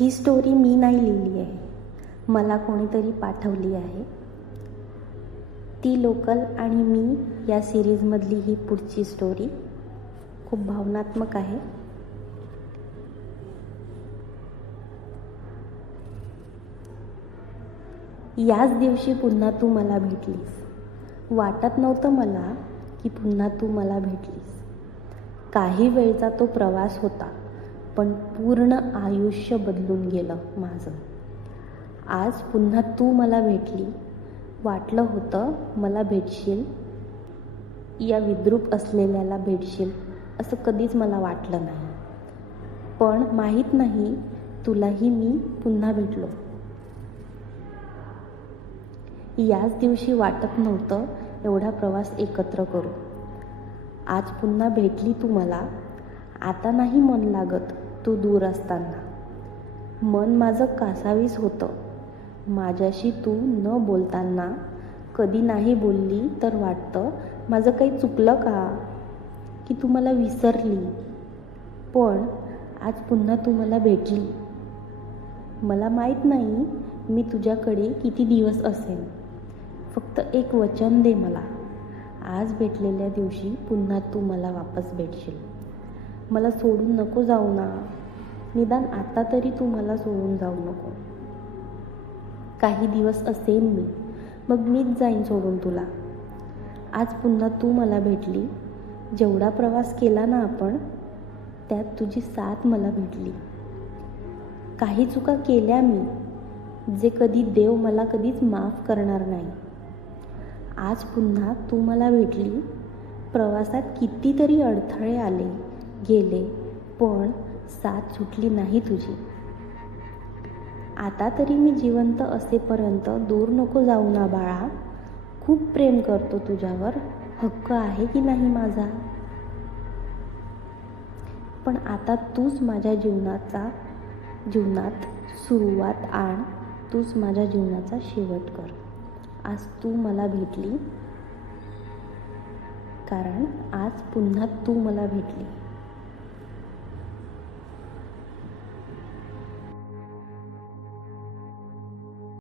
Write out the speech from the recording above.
ही story मी नाही लिहिली आहे. मला कोणीतरी पाठवली आहे. ती लोकल आणि मी या सिरीजमधली ही पुढची स्टोरी खूप भावनात्मक आहे. याच दिवशी पुन्हा तू मला भेटलीस. वाटत नव्हतं मला की पुन्हा तू मला भेटलीस. काही वेळचा तो प्रवास होता. पण पूर्ण आयुष्य बदलून गेलं माझं. आज पुन्हा तू मला भेटली. वाटलं होतं मला भेटशील. या विद्रूप असलेल्याला भेटशील असं कधीच मला वाटलं नाही. पण माहीत नाही तुलाही मी पुन्हा भेटलो. याच दिवशी वाटत नव्हतं एवढा प्रवास एकत्र करू. आज पुन्हा भेटली तू मला. आता नाही मन लागत. तू दूर असताना. मन माझं कासावीस होतं. माझ्याशी तू न बोलताना कधी नाही बोलली तर वाटतं माझं काही चुकलं का? की तू मला विसरली? पण आज पुन्हा तू मला भेटली. मला माहीत नाही मी तुझ्याकडे किती दिवस असेल. फक्त एक वचन दे मला. आज भेटलेल्या दिवशी पुन्हा तू मला वापस भेटशील. मला सोडून नको जाऊ ना. निदान आता तरी तू मला सोडून जाऊ नको. काही दिवस असेन मी मग मीच जाईन सोडून तुला. आज पुन्हा तू मला भेटली. जेवढा प्रवास केला ना आपण त्यात तुझी साथ मला भेटली. काही चुका केल्या मी जे कधी देव मला कधीच माफ करणार नाही. आज पुन्हा तू मला भेटली. प्रवासात कितीतरी अडथळे आले. गेले पण साथ सुटली नाही तुझी. आता तरी मी जिवंत असेपर्यंत दूर नको जाऊ ना बाळा. खूप प्रेम करतो तुझ्यावर. हक्क आहे की नाही माझा? पण आता तूच माझ्या जीवनाचा जीवनात सुरुवात आण. तूच माझ्या जीवनाचा शेवट कर. आज तू मला भेटली. कारण आज पुन्हा तू मला भेटली.